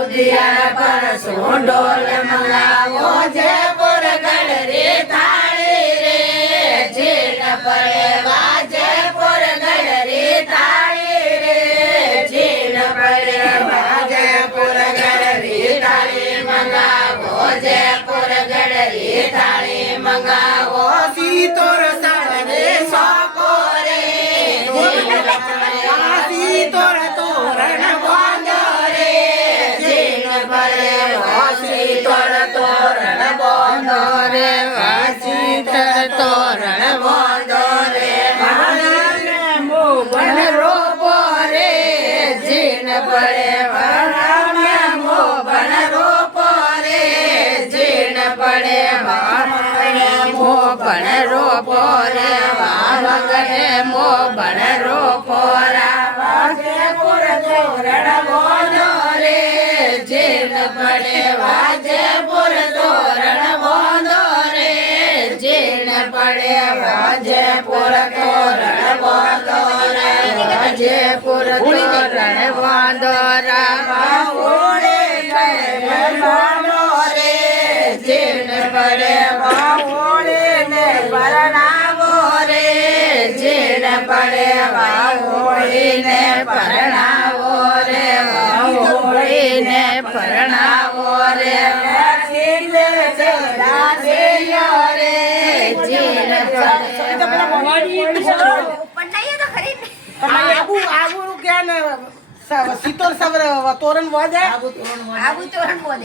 ઉદિયા પર સોંડોલ મંગાવો જયપુર ગઢરી થાળી રે જીન પડે વાજયપુર ગઢરી થાળી રે જીન પડે વાજયપુર ગઢરી થાળી મંગાવો જયપુર ગઢરી થાળી મંગાવો સીતોર સાડે સોકો રે સીતોર તોરણ બાંધો રે જીન પડે સીતોર તોરણ બાંધો રે સીતોર તોરણ બાંધો રે મોબન રોપો રે જીન પડે મોબન રોપો રે જીન પડે મોબન રોપો રે વાવગરે મોબન રોપો વાજયપુર તોરણ બાંધો રે જીન પડે વાજયપુર તોરણ બાંધો રે જીન પડે વાજયપુર તોરણ બાંધો રે વાજયપુર તોરણ બાંધો રા ઓળે બાંધો રે જીન પડે ઓળે ને પરણાવો રે જીન પડે ઓળીને પરણાવો રે ઓળીને પરણાવો રે જીન સીતોર સવર તોરણ વધે આબુ તોરણ